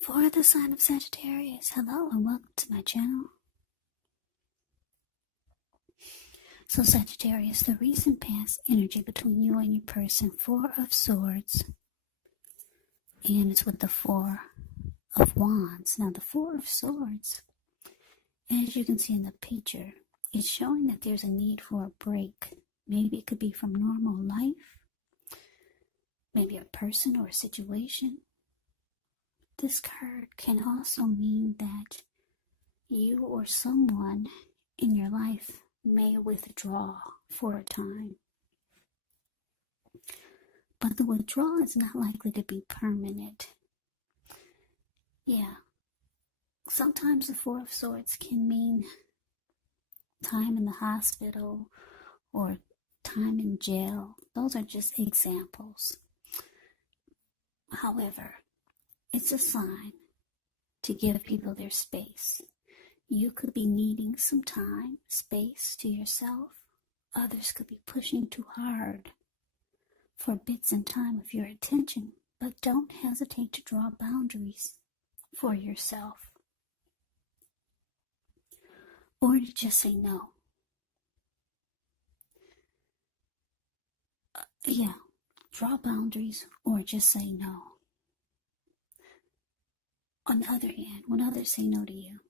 For the sign of Sagittarius, hello and welcome to my channel. So Sagittarius, the recent past energy between you and your person, Four of Swords, and it's with the Four of Wands. Now the Four of Swords, as you can see in the picture, it's showing that there's a need for a break. Maybe it could be from normal life, maybe a person or a situation. This card can also mean that you or someone in your life may withdraw for a time. But the withdrawal is not likely to be permanent. Yeah. Sometimes the Four of Swords can mean time in the hospital or time in jail. Those are just examples. However, it's a sign to give people their space. You could be needing some time, space to yourself. Others could be pushing too hard for bits and time of your attention. But don't hesitate to draw boundaries for yourself. Or to just say no. Draw boundaries or just say no. On the other hand, when others say no to you,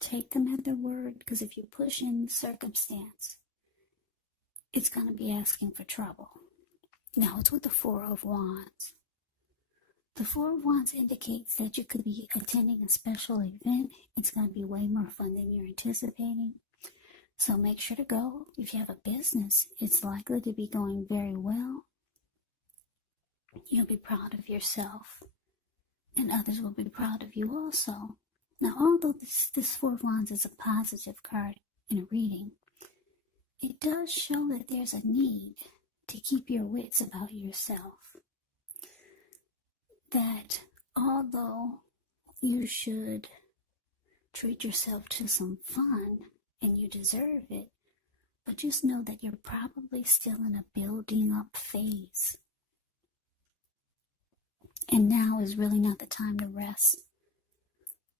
take them at their word, because if you push in the circumstance, it's going to be asking for trouble. Now, it's with the Four of Wands. The Four of Wands indicates that you could be attending a special event. It's going to be way more fun than you're anticipating. So make sure to go. If you have a business, it's likely to be going very well. You'll be proud of yourself, and others will be proud of you also. Now, although this Four of Wands is a positive card in a reading, it does show that there's a need to keep your wits about yourself. That although you should treat yourself to some fun, and you deserve it, but just know that you're probably still in a building up phase. And now is really not the time to rest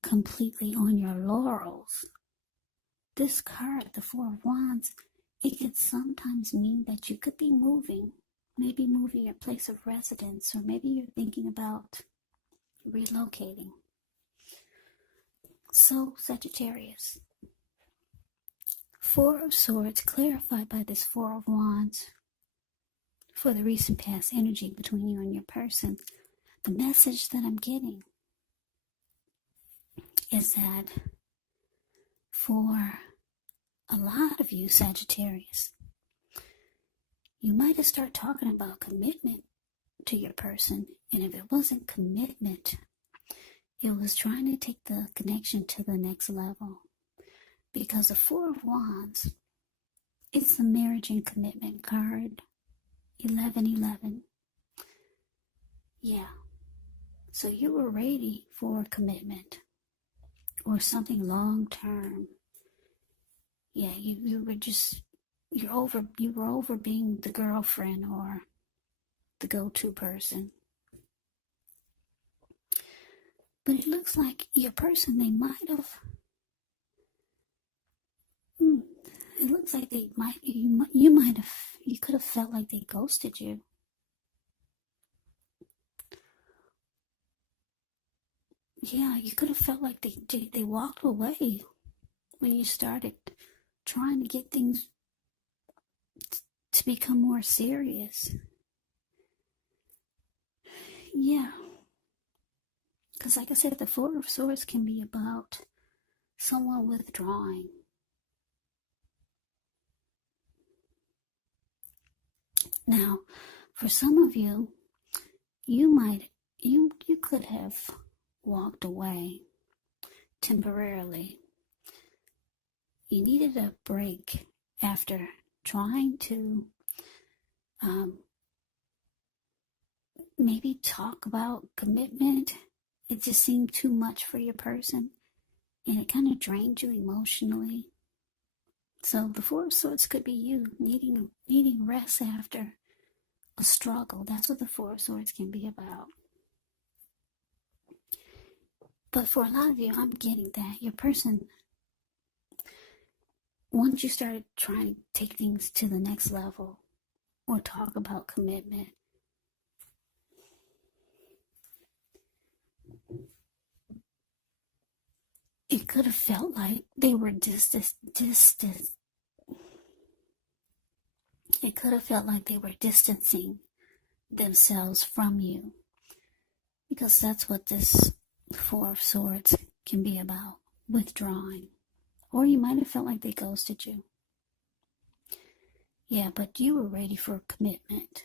completely on your laurels. This card, the Four of Wands, it could sometimes mean that you could be moving, maybe moving your place of residence, or maybe you're thinking about relocating. So, Sagittarius, Four of Swords clarified by this Four of Wands for the recent past energy between you and your person. The message that I'm getting is that for a lot of you, Sagittarius, you might have started talking about commitment to your person, and if it wasn't commitment, it was trying to take the connection to the next level. Because the Four of Wands, it's a marriage and commitment card. 1111. Yeah. So you were ready for commitment or something long term. Yeah, you were over being the girlfriend or the go-to person. But it looks like your person, they might have. It looks like you could have felt like they ghosted you. Yeah, you could have felt like they walked away when you started trying to get things to become more serious. Yeah. Because like I said, the Four of Swords can be about someone withdrawing. Now, for some of you, you could have walked away temporarily. You needed a break after trying to maybe talk about commitment. It just seemed too much for your person, and it kind of drained you emotionally. So the Four of Swords could be you needing rest after a struggle. That's what the Four of Swords can be about. But for a lot of you, I'm getting that your person, once you started trying to take things to the next level or talk about commitment, it could have felt like they were distant. It could have felt like they were distancing themselves from you, because that's what this Four of Swords can be about, withdrawing. Or you might have felt like they ghosted you. Yeah, but you were ready for commitment.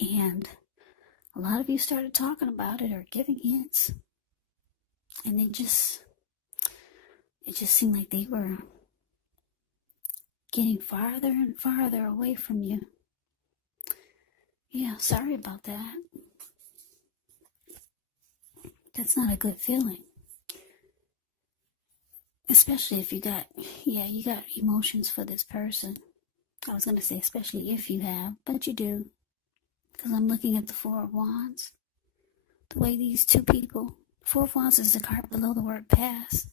And a lot of you started talking about it or giving hints. And it just seemed like they were getting farther and farther away from you. Yeah, sorry about that. That's not a good feeling. Especially if you got emotions for this person. I was going to say especially if you have, but you do. Because I'm looking at the Four of Wands. The way these two people, Four of Wands is the card below the word pass.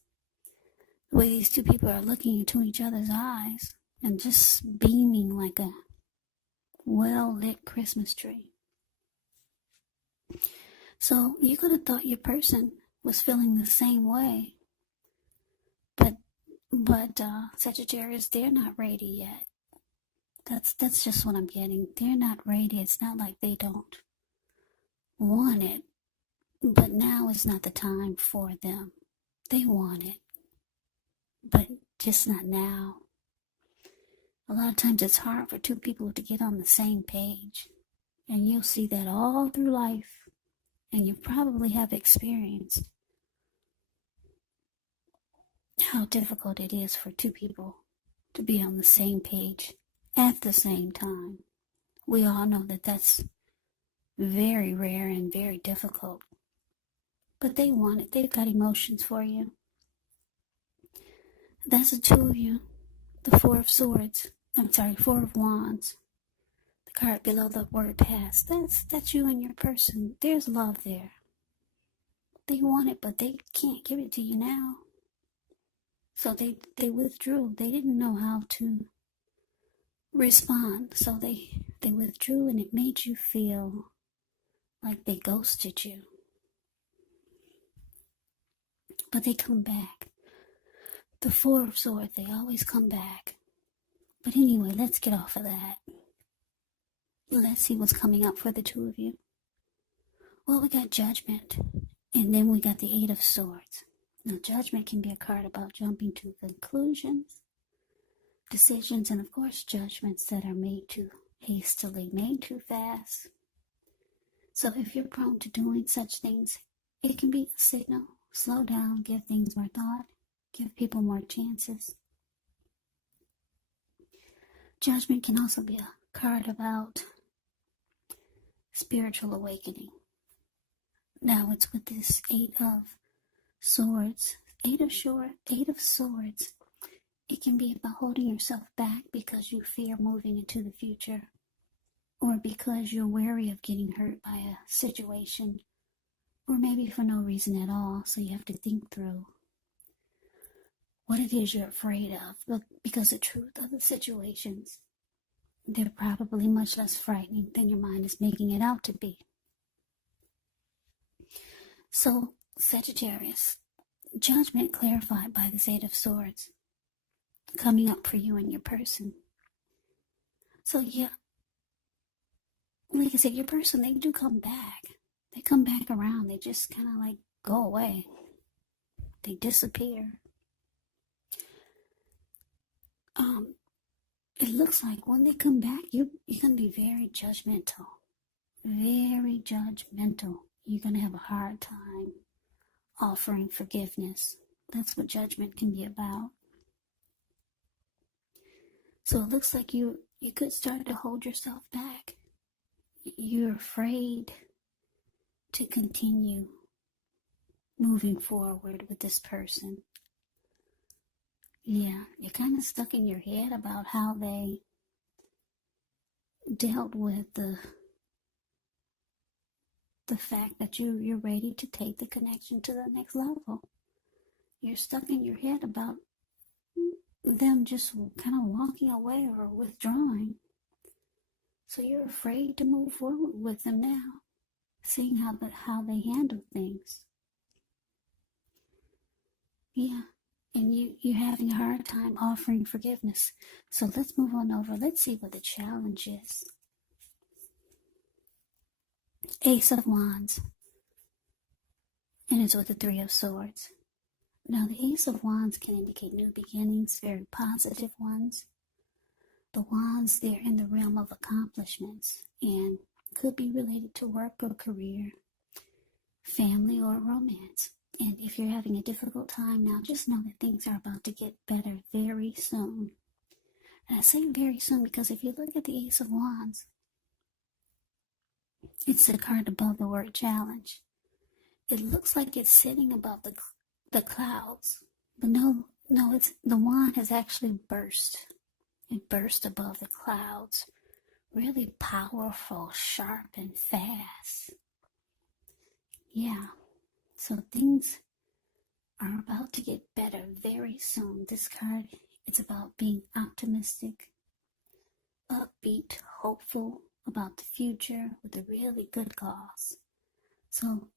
The way these two people are looking into each other's eyes and just beaming like a well-lit Christmas tree. So you could have thought your person was feeling the same way. But Sagittarius, they're not ready yet. That's just what I'm getting. They're not ready. It's not like they don't want it, but now is not the time for them. They want it, but just not now. A lot of times it's hard for two people to get on the same page, and you'll see that all through life, and you probably have experienced how difficult it is for two people to be on the same page at the same time. We all know that that's very rare and very difficult. But they want it. They've got emotions for you. That's the two of you. The Four of Swords. Four of Wands. The card below the word past. That's you and your person. There's love there. They want it, but they can't give it to you now. So they withdrew. They didn't know how to respond. So they withdrew, and it made you feel like they ghosted you. But they come back. The Four of Swords, they always come back. But anyway, let's get off of that. Let's see what's coming up for the two of you. Well, we got Judgment, and then we got the Eight of Swords. Now, Judgment can be a card about jumping to conclusions, decisions, and of course, judgments that are made too hastily, made too fast. So if you're prone to doing such things, it can be a signal. Slow down, give things more thought, give people more chances. Judgment can also be a card about spiritual awakening. Now it's with this Eight of Swords. Eight of Swords. It can be about holding yourself back because you fear moving into the future, or because you're wary of getting hurt by a situation, or maybe for no reason at all, so you have to think through what it is you're afraid of, because the truth of the situations, they're probably much less frightening than your mind is making it out to be. So, Sagittarius, Judgment clarified by this Eight of Swords coming up for you and your person. So yeah, like I said, your person, they do come back. They come back around. They just kind of like go away. They disappear. It looks like when they come back, you're going to be very judgmental. Very judgmental. You're going to have a hard time offering forgiveness. That's what Judgment can be about. So it looks like you could start to hold yourself back. You're afraid to continue moving forward with this person. Yeah, you're kind of stuck in your head about how they dealt with the the fact that you're ready to take the connection to the next level. You're stuck in your head about them just kind of walking away or withdrawing. So you're afraid to move forward with them now, seeing how they handle things. Yeah, and you're having a hard time offering forgiveness. So let's move on over. Let's see what the challenge is. Ace of Wands. And it's with the Three of Swords. Now, the Ace of Wands can indicate new beginnings, very positive ones. The Wands, they're in the realm of accomplishments and could be related to work or career, family or romance. And if you're having a difficult time now, just know that things are about to get better very soon. And I say very soon because if you look at the Ace of Wands, it's the card above the word challenge. It looks like it's sitting above the clouds, but no, it's the wand has actually burst. It burst above the clouds, really powerful, sharp, and fast. Yeah, so things are about to get better very soon. This card, it's about being optimistic, upbeat, hopeful about the future with a really good cause. So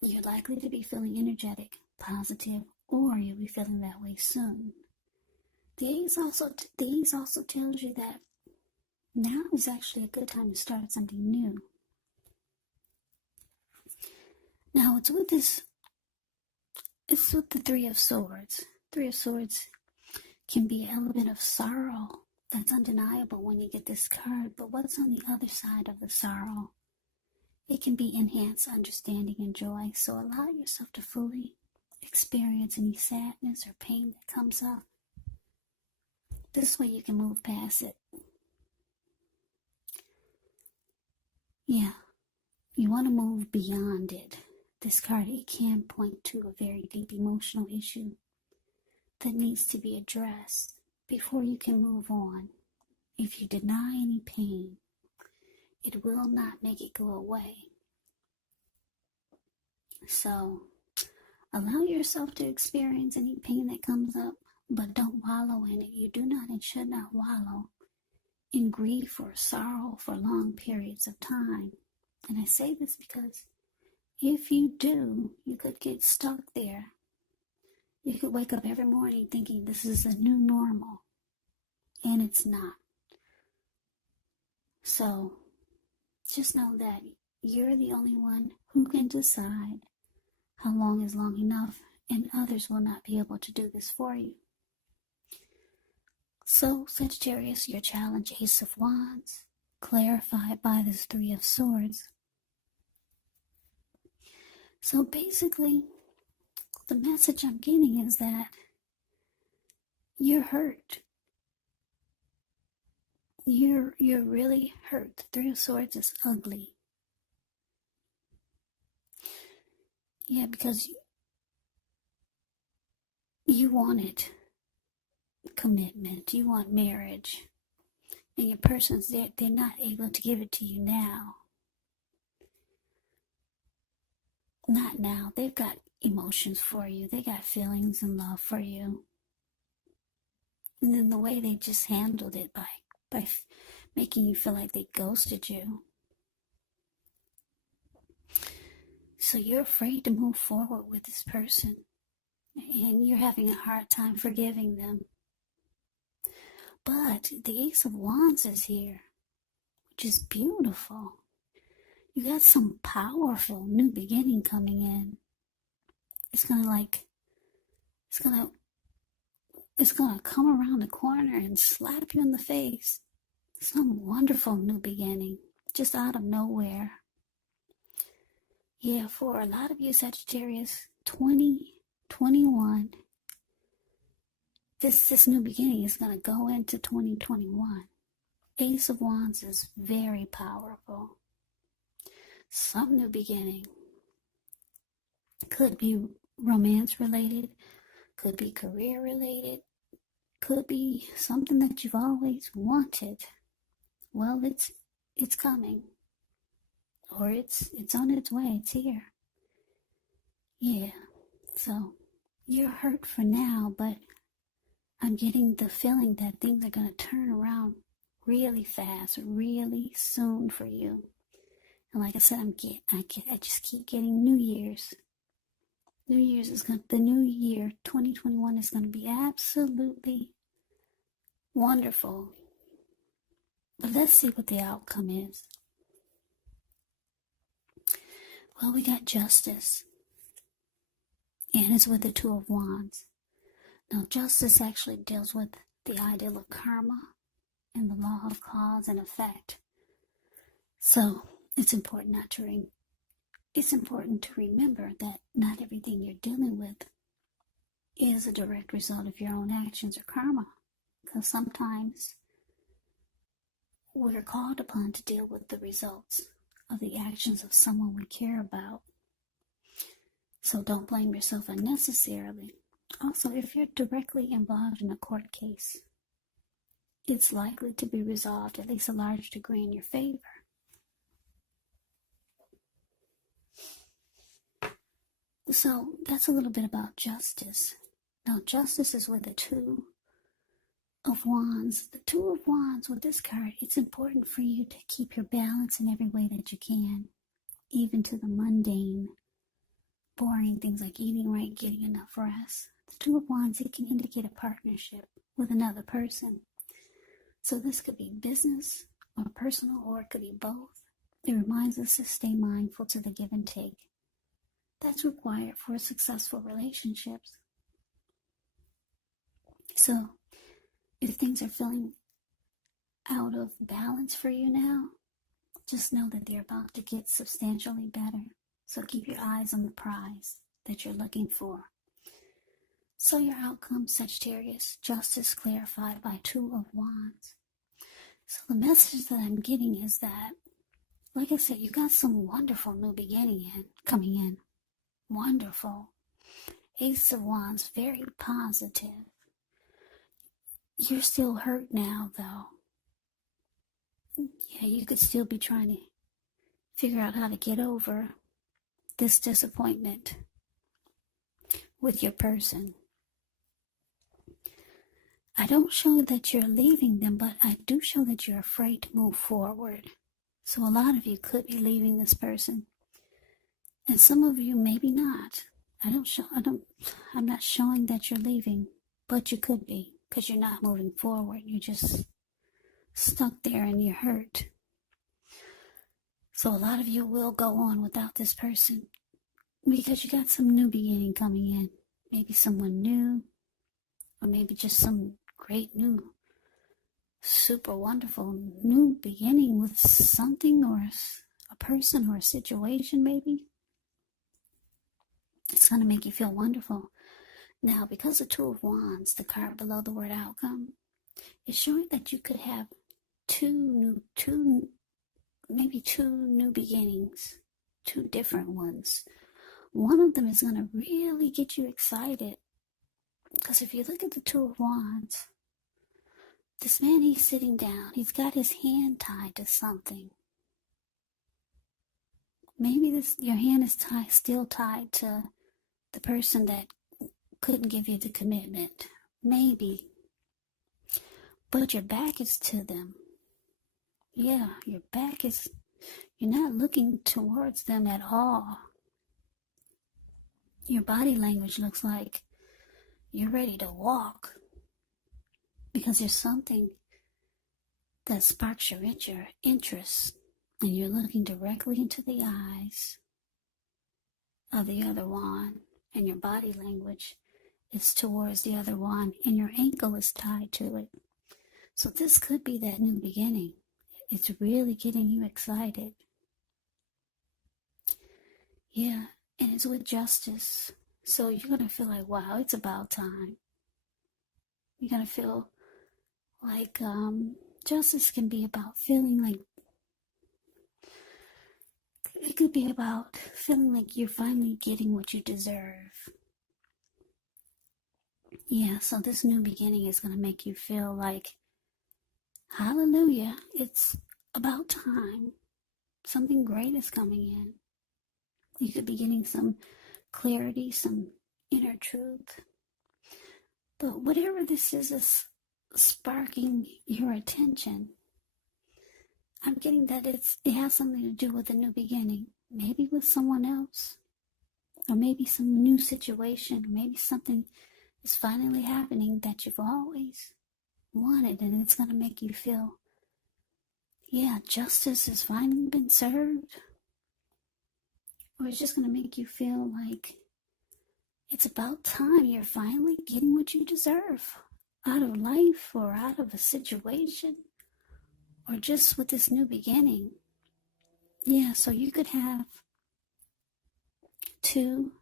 you're likely to be feeling energetic, positive, or you'll be feeling that way soon. The Ace also tells you that now is actually a good time to start something new. Now it's with the Three of Swords. Three of Swords can be an element of sorrow that's undeniable when you get this card, but what's on the other side of the sorrow? It can be enhanced understanding and joy, so allow yourself to fully experience any sadness or pain that comes up. This way you can move past it. Yeah, you want to move beyond it. This card, it can point to a very deep emotional issue that needs to be addressed before you can move on. If you deny any pain, it will not make it go away. So, allow yourself to experience any pain that comes up, but don't wallow in it. You do not and should not wallow in grief or sorrow for long periods of time. And I say this because if you do, you could get stuck there. You could wake up every morning thinking this is a new normal, and it's not. So, just know that you're the only one who can decide how long is long enough, and others will not be able to do this for you. So, Sagittarius, your challenge, Ace of Wands, clarified by this Three of Swords. So basically, the message I'm getting is that you're hurt. You're really hurt. The Three of Swords is ugly. Yeah, because you wanted commitment. You want marriage. And your person's there, they're not able to give it to you now. Not now. They've got emotions for you. They got feelings and love for you. And then the way they just handled it by making you feel like they ghosted you. So you're afraid to move forward with this person. And you're having a hard time forgiving them. But the Ace of Wands is here, which is beautiful. You got some powerful new beginning coming in. It's gonna come around the corner and slap you in the face. Some wonderful new beginning, just out of nowhere. Yeah, for a lot of you Sagittarius, 2021, this new beginning is going to go into 2021. Ace of Wands is very powerful. Some new beginning. Could be romance related, could be career related, could be something that you've always wanted. Well, it's coming. or it's on its way. It's here. Yeah. So you're hurt for now, but I'm getting the feeling that things are going to turn around really fast, really soon for you. And like I said, I just keep getting New Year's. The new year, 2021, is going to be absolutely wonderful. But let's see what the outcome is. Well, we got Justice, and it's with the Two of Wands. Now, Justice actually deals with the ideal of karma and the law of cause and effect. So it's important to remember that not everything you're dealing with is a direct result of your own actions or karma. Because sometimes we're called upon to deal with the results of the actions of someone we care about. So don't blame yourself unnecessarily. Also, if you're directly involved in a court case, it's likely to be resolved at least a large degree in your favor. So that's a little bit about Justice. Now, Justice is with the Two of Wands. The Two of Wands with this card, it's important for you to keep your balance in every way that you can, even to the mundane, boring things like eating right, getting enough rest. The Two of Wands, it can indicate a partnership with another person. So this could be business or personal, or it could be both. It reminds us to stay mindful to the give and take that's required for successful relationships. So if things are feeling out of balance for you now, just know that they're about to get substantially better. So keep your eyes on the prize that you're looking for. So your outcome, Sagittarius, Justice clarified by Two of Wands. So the message that I'm getting is that, like I said, you got some wonderful new beginning coming in. Wonderful. Ace of Wands, very positive. You're still hurt now, though. Yeah, you could still be trying to figure out how to get over this disappointment with your person. I don't show that you're leaving them, but I do show that you're afraid to move forward. So a lot of you could be leaving this person. And some of you maybe not. I'm not showing that you're leaving, but you could be, because you're not moving forward. You're just stuck there and you're hurt. So a lot of you will go on without this person because you got some new beginning coming in. Maybe someone new, or maybe just some great new, super wonderful new beginning with something or a person or a situation maybe. It's going to make you feel wonderful. Now, because of Two of Wands, the card below the word outcome, is showing that you could have two new beginnings, two different ones. One of them is going to really get you excited. Because if you look at the Two of Wands, this man, he's sitting down. He's got his hand tied to something. Maybe your hand is still tied to the person that couldn't give you the commitment. Maybe. But your back is to them. Yeah, you're not looking towards them at all. Your body language looks like you're ready to walk. Because there's something that sparks your interest. And you're looking directly into the eyes of the other one. And your body language is towards the other one. And your ankle is tied to it. So this could be that new beginning. It's really getting you excited. Yeah, and it's with Justice. So you're going to feel like, wow, it's about time. You're going to feel like justice can be about feeling like, it could be about feeling like you're finally getting what you deserve. Yeah, so this new beginning is going to make you feel like, hallelujah, it's about time. Something great is coming in. You could be getting some clarity, some inner truth. But whatever this is sparking your attention. I'm getting that it has something to do with a new beginning. Maybe with someone else. Or maybe some new situation. Or maybe something is finally happening that you've always wanted. And it's going to make you feel, yeah, justice has finally been served. Or it's just going to make you feel like it's about time you're finally getting what you deserve out of life or out of a situation or just with this new beginning. Yeah, so you could have two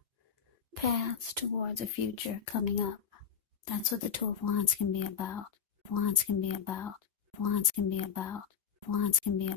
paths towards a future coming up. That's what the Two of Wands can be about. Wands can be about. Wands can be about. Wands can be about.